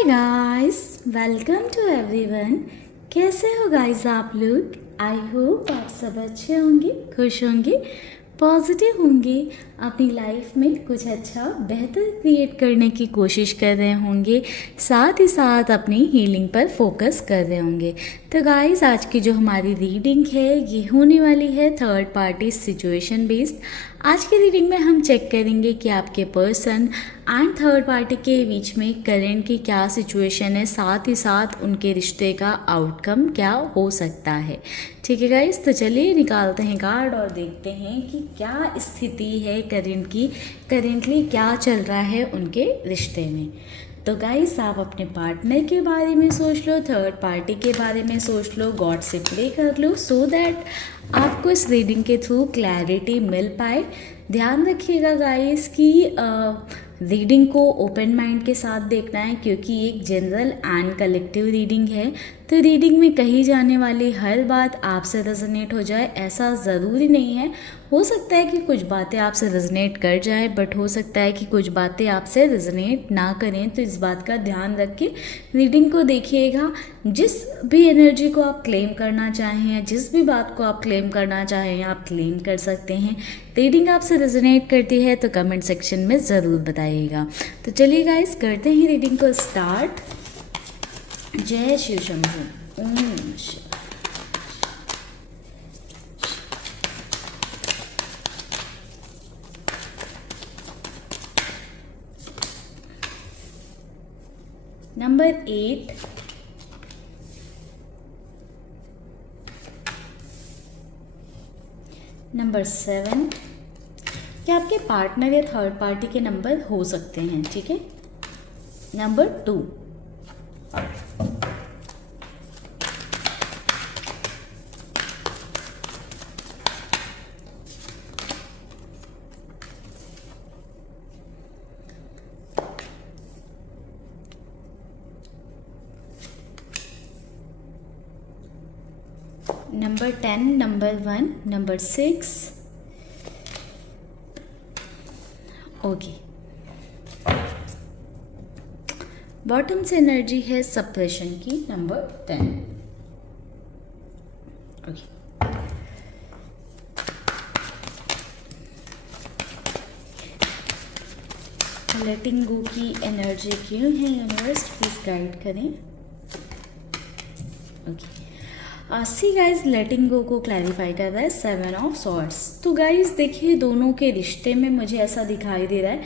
Hi guys, welcome to everyone. कैसे हो guys आप लोग? आई होप आप सब अच्छे होंगे, खुश होंगे, पॉजिटिव होंगे, अपनी लाइफ में कुछ अच्छा बेहतर क्रिएट करने की कोशिश कर रहे होंगे, साथ ही साथ अपनी हीलिंग पर फोकस कर रहे होंगे। तो गाइस, आज की जो हमारी रीडिंग है ये होने वाली है थर्ड पार्टी सिचुएशन बेस्ड। आज की रीडिंग में हम चेक करेंगे कि आपके पर्सन एंड थर्ड पार्टी के बीच में करंट की क्या सिचुएशन है, साथ ही साथ उनके रिश्ते का आउटकम क्या हो सकता है। ठीक है गाइस, तो चलिए निकालते हैं कार्ड और देखते हैं कि क्या स्थिति है करेंटली क्या चल रहा है उनके रिश्ते में। तो गाइस, आप अपने पार्टनर के बारे में सोच लो, थर्ड पार्टी के बारे में सोच लो, गॉड से प्रे कर लो सो दैट आपको इस रीडिंग के थ्रू क्लैरिटी मिल पाए। ध्यान रखिएगा गाइस कि रीडिंग को ओपन माइंड के साथ देखना है, क्योंकि एक जनरल एंड कलेक्टिव रीडिंग है। तो रीडिंग में कही जाने वाली हर बात आपसे रेजोनेट हो जाए ऐसा ज़रूरी नहीं है। हो सकता है कि कुछ बातें आपसे रेजोनेट कर जाए, बट हो सकता है कि कुछ बातें आपसे रेजोनेट ना करें। तो इस बात का ध्यान रख के रीडिंग को देखिएगा। जिस भी एनर्जी को आप क्लेम करना चाहें, जिस भी बात को आप क्लेम करना चाहें, आप क्लेम कर सकते हैं। रीडिंग आपसे रेजोनेट करती है तो कमेंट सेक्शन में ज़रूर बताइएगा। तो चलिए गाइस, करते हैं रीडिंग को स्टार्ट। जय शिव शंभू। ओम शिव। नंबर 8, नंबर 7, क्या आपके पार्टनर या थर्ड पार्टी के नंबर हो सकते हैं। ठीक है। Number 2, number 10, number 1, number 6। Okay, bottom से एनर्जी है सप्रेशन की, नंबर 10। ओके, लेटिंग गो की एनर्जी क्यों है यूनिवर्स, प्लीज गाइड करें। ओके, सी गाइज, लेटिंग गो को क्लैरिफाई कर रहा है 7 ऑफ सॉर्ड्स। तो गाइज देखिए, दोनों के रिश्ते में मुझे ऐसा दिखाई दे रहा है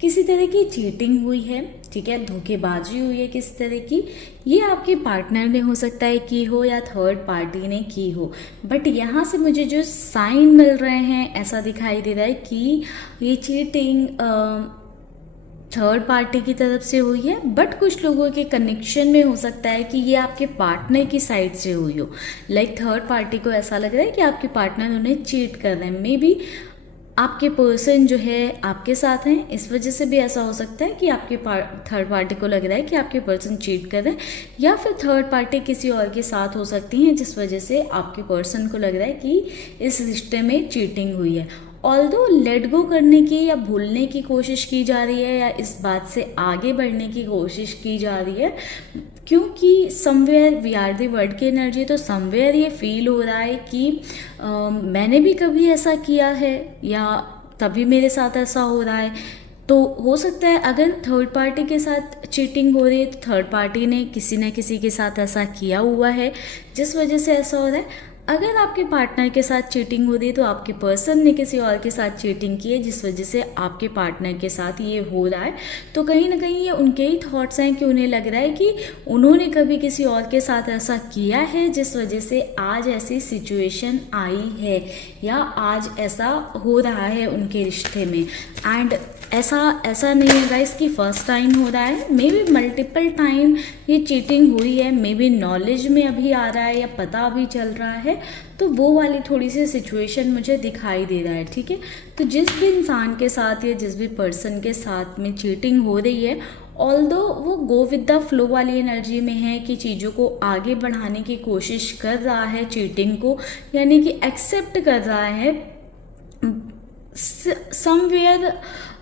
किसी तरह की चीटिंग हुई है। ठीक है, धोखेबाजी हुई है किसी तरह की। ये आपके पार्टनर ने हो सकता है की हो या थर्ड पार्टी ने की हो, बट यहाँ से मुझे जो साइन मिल रहे हैं ऐसा दिखाई दे रहा है कि ये चीटिंग थर्ड पार्टी की तरफ से हुई है, बट कुछ लोगों के कनेक्शन में हो सकता है कि ये आपके पार्टनर की साइड से हुई हो। लाइक थर्ड पार्टी को ऐसा लग रहा है कि आपके पार्टनर उन्हें चीट कर रहे हैं। मे बी आपके पर्सन जो है आपके साथ हैं, इस वजह से भी ऐसा हो सकता है कि आपके थर्ड पार्टी को लग रहा है कि आपके पर्सन चीट कर रहे हैं, या फिर थर्ड पार्टी किसी और के साथ हो सकती हैं, जिस वजह से आपके पर्सन को लग रहा है कि इस रिश्ते में चीटिंग हुई है। ऑल्दो लेट गो करने की या भूलने की कोशिश की जा रही है, या इस बात से आगे बढ़ने की कोशिश की जा रही है, क्योंकि somewhere we are the word की एनर्जी। तो समवेयर ये फील हो रहा है कि मैंने भी कभी ऐसा किया है, या तभी मेरे साथ ऐसा हो रहा है। तो हो सकता है अगर थर्ड पार्टी के साथ चीटिंग हो रही है तो थर्ड पार्टी ने किसी न किसी के साथ ऐसा किया हुआ है, जिस वजह से ऐसा हो रहा है। अगर आपके पार्टनर के साथ चीटिंग हो रही है तो आपके पर्सन ने किसी और के साथ चीटिंग की है, जिस वजह से आपके पार्टनर के साथ ये हो रहा है। तो कहीं ना कहीं ये उनके ही थॉट्स हैं कि उन्हें लग रहा है कि उन्होंने कभी किसी और के साथ ऐसा किया है, जिस वजह से आज ऐसी सिचुएशन आई है, या आज ऐसा हो रहा है उनके रिश्ते में। एंड ऐसा नहीं है गाइस कि फर्स्ट टाइम हो रहा है, मे बी मल्टीपल टाइम ये चीटिंग हुई है, मे बी नॉलेज में अभी आ रहा है या पता अभी चल रहा है। तो वो वाली थोड़ी सी सिचुएशन मुझे दिखाई दे रहा है। ठीक है, तो जिस भी इंसान के साथ या जिस भी पर्सन के साथ में चीटिंग हो रही है, ऑल्दो वो गो विद द फ्लो वाली एनर्जी में है कि चीज़ों को आगे बढ़ाने की कोशिश कर रहा है, चीटिंग को यानी कि एक्सेप्ट कर रहा है, समवेयर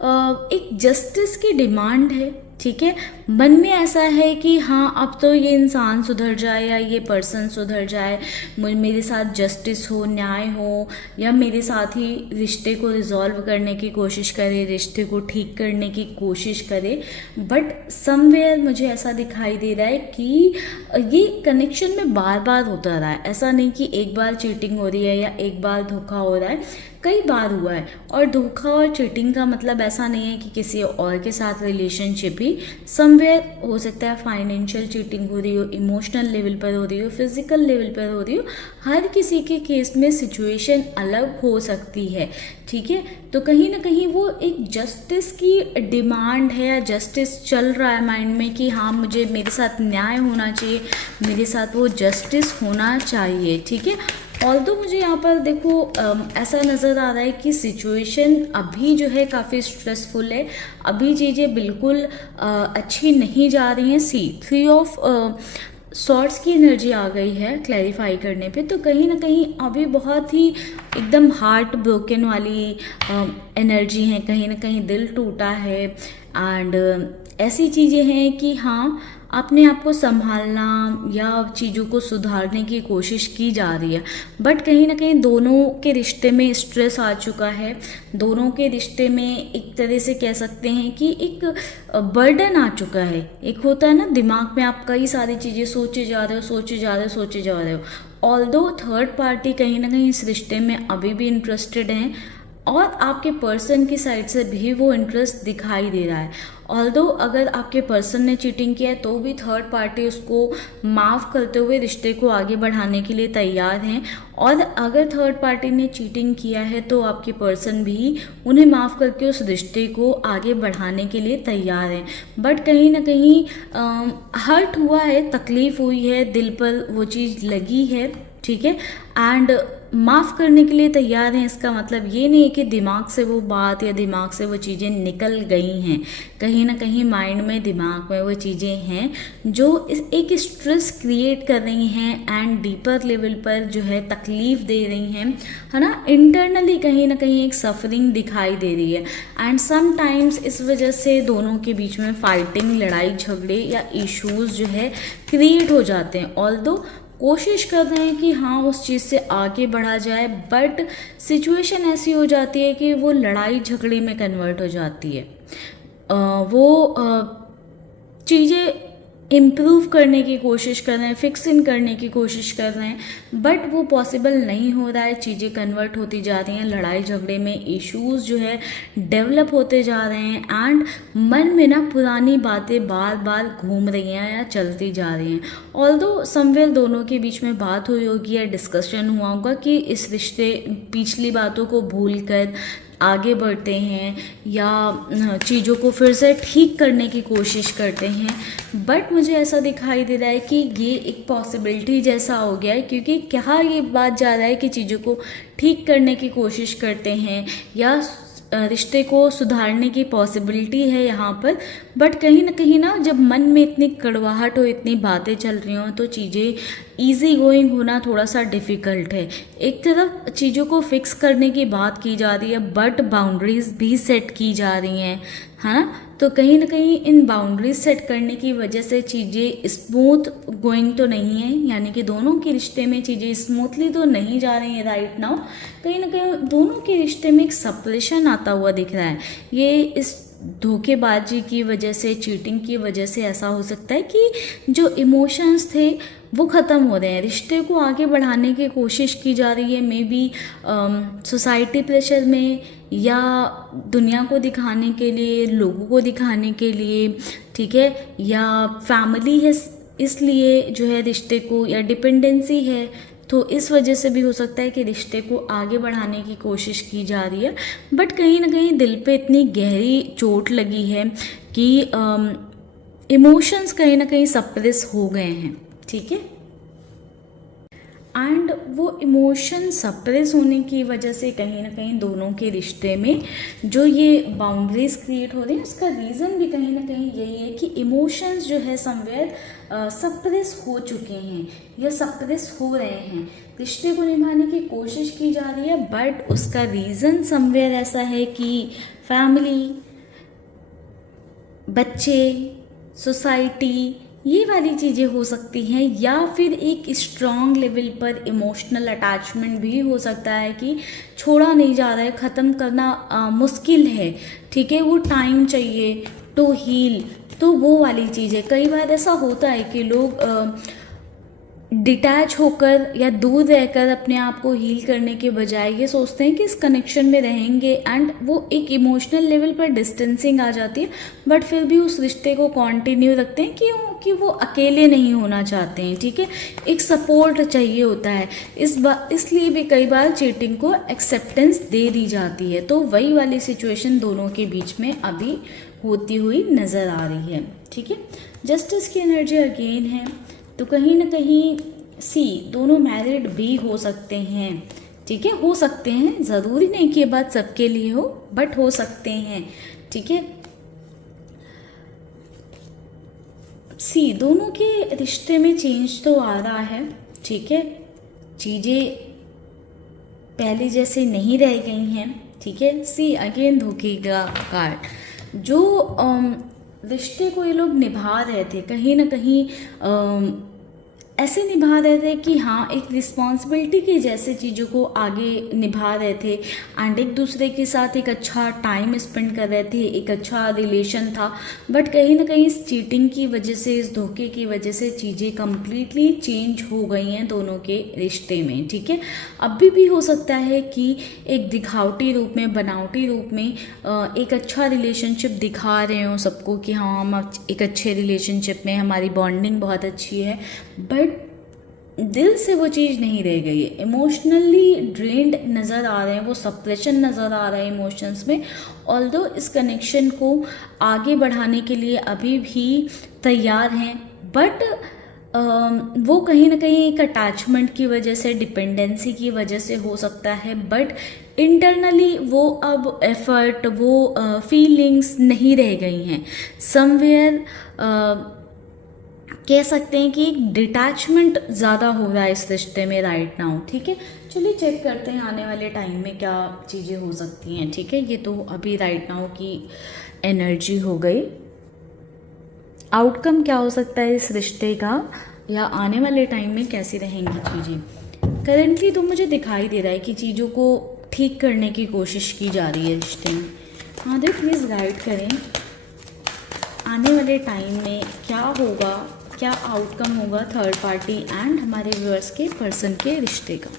एक जस्टिस की डिमांड है, ठीक है। मन में ऐसा है कि हाँ अब तो ये इंसान सुधर जाए या ये पर्सन सुधर जाए, मेरे साथ जस्टिस हो, न्याय हो, या मेरे साथ ही रिश्ते को रिजॉल्व करने की कोशिश करे, रिश्ते को ठीक करने की कोशिश करे। बट समवेयर मुझे ऐसा दिखाई दे रहा है कि ये कनेक्शन में बार बार होता रहा है। ऐसा नहीं कि एक बार चीटिंग हो रही है या एक बार धोखा हो रहा है, कई बार हुआ है। और धोखा और चीटिंग का मतलब ऐसा नहीं है कि किसी और के साथ रिलेशनशिप ही, समवेयर हो सकता है फाइनेंशियल चीटिंग हो रही हो, इमोशनल लेवल पर हो रही हो, फिजिकल लेवल पर हो रही हो। हर किसी के केस में सिचुएशन अलग हो सकती है, ठीक है। तो कहीं ना कहीं वो एक जस्टिस की डिमांड है या जस्टिस चल रहा है माइंड में कि हाँ मुझे मेरे साथ न्याय होना चाहिए, मेरे साथ वो जस्टिस होना चाहिए, ठीक है। ऑल्दो मुझे यहाँ पर देखो ऐसा नज़र आ रहा है कि सिचुएशन अभी जो है काफ़ी स्ट्रेसफुल है, अभी चीज़ें बिल्कुल अच्छी नहीं जा रही हैं। सी 3 ऑफ सॉर्ट्स की एनर्जी आ गई है क्लैरिफाई करने पे, तो कहीं ना कहीं अभी बहुत ही एकदम हार्ट ब्रोकन वाली एनर्जी है, कहीं ना कहीं दिल टूटा है। एंड ऐसी चीज़ें हैं कि हाँ अपने आप को संभालना या चीज़ों को सुधारने की कोशिश की जा रही है, बट कहीं ना कहीं दोनों के रिश्ते में स्ट्रेस आ चुका है। दोनों के रिश्ते में एक तरह से कह सकते हैं कि एक बर्डन आ चुका है। एक होता है ना दिमाग में आप कई सारी चीज़ें सोचे जा रहे हो, सोचे जा रहे हो। ऑल्दो थर्ड पार्टी कहीं ना कहीं इस रिश्ते में अभी भी इंटरेस्टेड हैं और आपके पर्सन की साइड से भी वो इंटरेस्ट दिखाई दे रहा है। ऑल्दो अगर आपके पर्सन ने चीटिंग किया है तो भी थर्ड पार्टी उसको माफ़ करते हुए रिश्ते को आगे बढ़ाने के लिए तैयार हैं, और अगर थर्ड पार्टी ने चीटिंग किया है तो आपके पर्सन भी उन्हें माफ़ करके उस रिश्ते को आगे बढ़ाने के लिए तैयार हैं। बट कहीं ना कहीं हर्ट हुआ है, तकलीफ़ हुई है, दिल पर वो चीज़ लगी है, ठीक है। एंड माफ़ करने के लिए तैयार हैं, इसका मतलब ये नहीं है कि दिमाग से वो बात या दिमाग से वो चीज़ें निकल गई हैं। कहीं ना कहीं माइंड में, दिमाग में वो चीज़ें हैं जो एक स्ट्रेस क्रिएट कर रही हैं एंड डीपर लेवल पर जो है तकलीफ़ दे रही हैं, है ना। इंटरनली कहीं ना कहीं एक सफरिंग दिखाई दे रही है। एंड समटाइम्स इस वजह से दोनों के बीच में फाइटिंग, लड़ाई झगड़े या इश्यूज़ जो है क्रिएट हो जाते हैं। ऑल्दो कोशिश कर रहे हैं कि हाँ उस चीज़ से आगे बढ़ा जाए, बट सिचुएशन ऐसी हो जाती है कि वो लड़ाई झगड़े में कन्वर्ट हो जाती है। वो चीज़ें इम्प्रूव करने की कोशिश कर रहे हैं, फिक्सिंग करने की कोशिश कर रहे हैं, बट वो पॉसिबल नहीं हो रहा है। चीज़ें कन्वर्ट होती जा रही हैं लड़ाई झगड़े में, इश्यूज़ जो है डेवलप होते जा रहे हैं एंड मन में ना पुरानी बातें बार बार घूम रही हैं या चलती जा रही हैं। ऑल्दो समवेयर दोनों के बीच में बात हुई होगी या डिस्कशन हुआ होगा कि इस रिश्ते पिछली बातों को भूल कर आगे बढ़ते हैं या चीज़ों को फिर से ठीक करने की कोशिश करते हैं। बट मुझे ऐसा दिखाई दे रहा है कि ये एक पॉसिबिलिटी जैसा हो गया है, क्योंकि क्या ये बात जा रहा है कि चीज़ों को ठीक करने की कोशिश करते हैं या रिश्ते को सुधारने की पॉसिबिलिटी है यहाँ पर। बट कहीं ना जब मन में इतनी कड़वाहट हो, इतनी बातें चल रही हों, तो चीज़ें ईजी गोइंग होना थोड़ा सा डिफ़िकल्ट है। एक तरफ चीज़ों को फिक्स करने की बात की जा रही है, बट बाउंड्रीज भी सेट की जा रही हैं, है ना। तो कहीं ना कहीं इन बाउंड्रीज सेट करने की वजह से चीज़ें स्मूथ गोइंग तो नहीं है, यानी कि दोनों के रिश्ते में चीज़ें स्मूथली तो नहीं जा रही हैं राइट नाउ। कहीं ना कहीं दोनों के रिश्ते में एक सेपरेशन आता हुआ दिख रहा है। ये इस धोखेबाजी की वजह से, चीटिंग की वजह से ऐसा हो सकता है कि जो इमोशंस थे वो ख़त्म हो रहे हैं, रिश्ते को आगे बढ़ाने की कोशिश की जा रही है। मे बी सोसाइटी प्रेशर में या दुनिया को दिखाने के लिए, लोगों को दिखाने के लिए, ठीक है, या फैमिली है इसलिए जो है रिश्ते को, या डिपेंडेंसी है तो इस वजह से भी हो सकता है कि रिश्ते को आगे बढ़ाने की कोशिश की जा रही है। बट कहीं ना कहीं दिल पे इतनी गहरी चोट लगी है कि इमोशंस कहीं ना कहीं सप्रेस हो गए हैं, ठीक है। एंड वो इमोशन सप्रेस होने की वजह से कहीं ना कहीं दोनों के रिश्ते में जो ये बाउंड्रीज क्रिएट हो रही हैं, उसका रीज़न भी कहीं ना कहीं यही है कि इमोशंस जो है समवेयर सप्रेस हो चुके हैं या सप्रेस हो रहे हैं। रिश्ते को निभाने की कोशिश की जा रही है, बट उसका रीज़न समवेयर ऐसा है कि फैमिली, बच्चे, सोसाइटी, ये वाली चीज़ें हो सकती हैं, या फिर एक स्ट्रॉन्ग लेवल पर इमोशनल अटैचमेंट भी हो सकता है कि छोड़ा नहीं जा रहा है, ख़त्म करना मुश्किल है, ठीक है, वो टाइम चाहिए टू हील। तो वो वाली चीज़ें, कई बार ऐसा होता है कि लोग डिटैच होकर या दूर रहकर अपने आप को हील करने के बजाय ये सोचते हैं कि इस कनेक्शन में रहेंगे, एंड वो एक इमोशनल लेवल पर डिस्टेंसिंग आ जाती है, बट फिर भी उस रिश्ते को कंटिन्यू रखते हैं क्योंकि वो अकेले नहीं होना चाहते हैं, ठीक है, एक सपोर्ट चाहिए होता है। इसलिए भी कई बार चीटिंग को एक्सेप्टेंस दे दी जाती है। तो वही वाली सिचुएशन दोनों के बीच में अभी होती हुई नज़र आ रही है, ठीक है। जस्टिस की एनर्जी अगेन है, तो कहीं ना कहीं दोनों मैरिड भी हो सकते हैं, ठीक है, हो सकते हैं, ज़रूरी नहीं कि ये बात सबके लिए हो, बट हो सकते हैं, ठीक है। दोनों के रिश्ते में चेंज तो आ रहा है, ठीक है, चीज़ें पहले जैसे नहीं रह गई हैं, ठीक है। अगेन धोखे का कार्ड, जो रिश्ते को ये लोग निभा रहे थे, कहीं ना कहीं ऐसे निभा रहे थे कि हाँ, एक रिस्पॉन्सिबिलिटी के जैसे चीज़ों को आगे निभा रहे थे, एंड एक दूसरे के साथ एक अच्छा टाइम स्पेंड कर रहे थे, एक अच्छा रिलेशन था। बट कहीं ना कहीं इस चीटिंग की वजह से, इस धोखे की वजह से चीज़ें कम्प्लीटली चेंज हो गई हैं दोनों के रिश्ते में, ठीक है। अभी भी हो सकता है कि एक दिखावटी रूप में, बनावटी रूप में एक अच्छा रिलेशनशिप दिखा रहे हो सबको कि हाँ, हम एक अच्छे रिलेशनशिप में, हमारी बॉन्डिंग बहुत अच्छी है, बट दिल से वो चीज़ नहीं रह गई है। इमोशनली ड्रेन्ड नज़र आ रहे हैं, वो सप्रेशन नज़र आ रहा है इमोशंस में। ऑल्दो इस कनेक्शन को आगे बढ़ाने के लिए अभी भी तैयार हैं, बट वो कहीं ना कहीं एक अटैचमेंट की वजह से, डिपेंडेंसी की वजह से हो सकता है, बट इंटरनली वो अब एफर्ट, वो फीलिंग्स नहीं रह गई हैं। समवेयर कह सकते हैं कि एक डिटैचमेंट ज़्यादा हो रहा है इस रिश्ते में राइट नाउ, ठीक है। चलिए चेक करते हैं आने वाले टाइम में क्या चीज़ें हो सकती हैं, ठीक है। ये तो अभी राइट नाउ की एनर्जी हो गई। आउटकम क्या हो सकता है इस रिश्ते का, या आने वाले टाइम में कैसी रहेंगी चीज़ें। करेंटली तो मुझे दिखाई दे रहा है कि चीज़ों को ठीक करने की कोशिश की जा रही है रिश्ते में। हाँ दे प्लीज़ गाइड करें, आने वाले टाइम में क्या होगा, क्या आउटकम होगा थर्ड पार्टी एंड हमारे व्यूअर्स के पर्सन के रिश्ते का।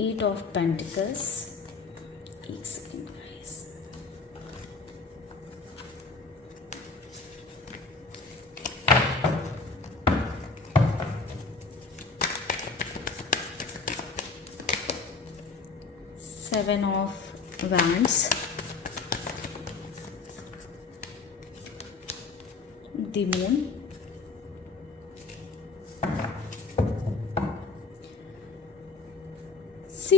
एट ऑफ पेंटिकल्स, एक second guys, seven of wands, the moon,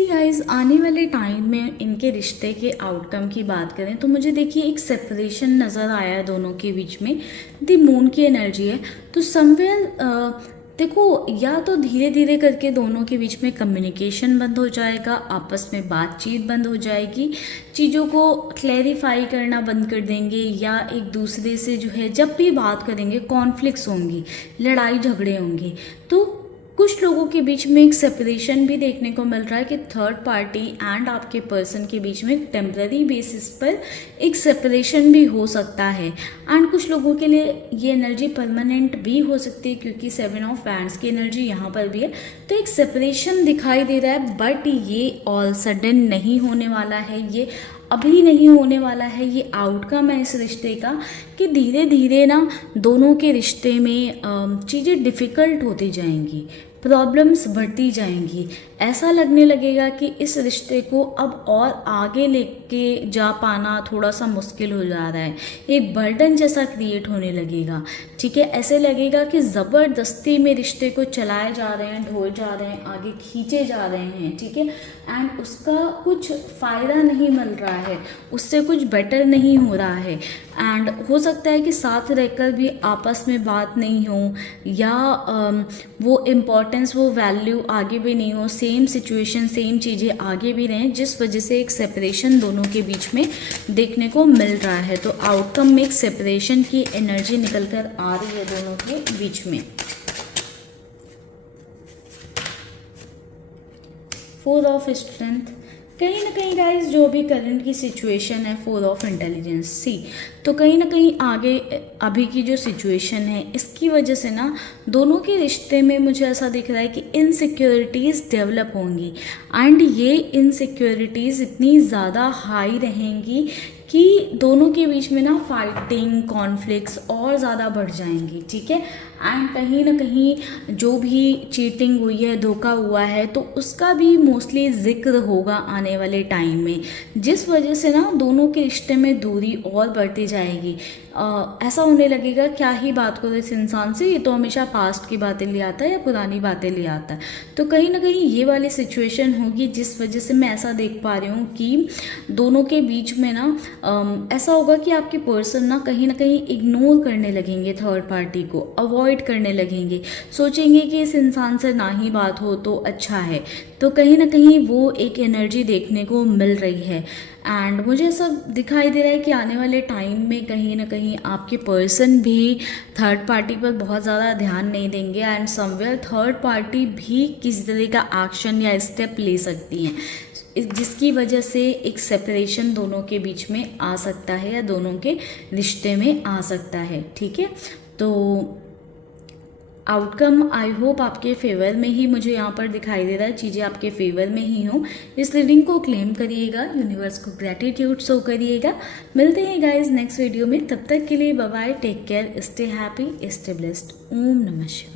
guys आने वाले टाइम में इनके रिश्ते के आउटकम की बात करें तो मुझे देखिए एक सेपरेशन नज़र आया है दोनों के बीच में। द मून की एनर्जी है, तो समवेयर देखो, या तो धीरे धीरे करके दोनों के बीच में कम्युनिकेशन बंद हो जाएगा, आपस में बातचीत बंद हो जाएगी, चीज़ों को क्लैरिफाई करना बंद कर देंगे, या एक दूसरे से जो है जब भी बात करेंगे कॉन्फ्लिक्ट्स होंगी, लड़ाई झगड़े होंगे। तो कुछ लोगों के बीच में एक सेपरेशन भी देखने को मिल रहा है कि थर्ड पार्टी एंड आपके पर्सन के बीच में टेम्पररी बेसिस पर एक सेपरेशन भी हो सकता है, एंड कुछ लोगों के लिए ये एनर्जी परमानेंट भी हो सकती है क्योंकि सेवन ऑफ वैंड्स की एनर्जी यहाँ पर भी है। तो एक सेपरेशन दिखाई दे रहा है, बट ये ऑल सडन नहीं होने वाला है, ये अभी नहीं होने वाला है। ये आउटकम है इस रिश्ते का कि धीरे धीरे ना दोनों के रिश्ते में चीज़ें डिफ़िकल्ट होती जाएंगी, प्रॉब्लम्स बढ़ती जाएंगी। ऐसा लगने लगेगा कि इस रिश्ते को अब और आगे लेके जा पाना थोड़ा सा मुश्किल हो जा रहा है, एक बर्डन जैसा क्रिएट होने लगेगा, ठीक है। ऐसे लगेगा कि ज़बरदस्ती में रिश्ते को चलाए जा रहे हैं, ढोए जा रहे हैं, आगे खींचे जा रहे हैं, ठीक है। एंड उसका कुछ फ़ायदा नहीं मिल रहा है, उससे कुछ बेटर नहीं हो रहा है। एंड हो सकता है कि साथ रहकर भी आपस में बात नहीं हो, या वो इम्पोर्टेंस, वो वैल्यू आगे भी नहीं हो, सेम सिचुएशन सेम चीज़ें आगे भी रहें, जिस वजह से एक सेपरेशन दोनों के बीच में देखने को मिल रहा है। तो आउटकम में एक सेपरेशन की एनर्जी निकल कर आ रही है दोनों के बीच में। 4 ऑफ स्ट्रेंथ, कहीं ना कहीं गाइज जो भी करंट की सिचुएशन है, 4 ऑफ इंटेलिजेंस सी, तो कहीं ना कहीं आगे अभी की जो सिचुएशन है इसकी वजह से ना दोनों के रिश्ते में मुझे ऐसा दिख रहा है कि इनसिक्योरिटीज़ डेवलप होंगी। एंड ये इनसिक्योरिटीज़ इतनी ज़्यादा हाई रहेंगी कि दोनों के बीच में ना फाइटिंग, कॉन्फ्लिक्ट्स और ज़्यादा बढ़ जाएंगी, ठीक है। एंड कहीं ना कहीं जो भी चीटिंग हुई है, धोखा हुआ है, तो उसका भी मोस्टली जिक्र होगा आने वाले टाइम में, जिस वजह से ना दोनों के रिश्ते में दूरी और बढ़ती जाएगी। ऐसा होने लगेगा क्या ही बात करो इस इंसान से, ये तो हमेशा पास्ट की बातें ले आता है या पुरानी बातें ले आता है। तो कहीं ना कहीं ये वाली सिचुएशन होगी, जिस वजह से मैं ऐसा देख पा रही हूँ कि दोनों के बीच में ना ऐसा होगा कि आपके पर्सन ना कहीं इग्नोर करने लगेंगे थर्ड पार्टी को, अवॉइड करने लगेंगे, सोचेंगे कि इस इंसान से ना ही बात हो तो अच्छा है। तो कहीं ना कहीं वो एक एनर्जी देखने को मिल रही है। एंड मुझे ऐसा दिखाई दे रहा है कि आने वाले टाइम में कहीं ना कहीं आपके पर्सन भी थर्ड पार्टी पर बहुत ज़्यादा ध्यान नहीं देंगे, एंड समवेयर थर्ड पार्टी भी किसी तरह का एक्शन या स्टेप ले सकती हैं, जिसकी वजह से एक सेपरेशन दोनों के बीच में आ सकता है या दोनों के रिश्ते में आ सकता है, ठीक है। तो आउटकम आई होप आपके फेवर में ही मुझे यहाँ पर दिखाई दे रहा है, चीज़ें आपके फेवर में ही हों। इस रीडिंग को क्लेम करिएगा, यूनिवर्स को ग्रैटिट्यूड शो करिएगा। मिलते हैं गाइज नेक्स्ट वीडियो में, तब तक के लिए bye bye, take care, stay happy, stay blessed. ओम नमः शिवाय।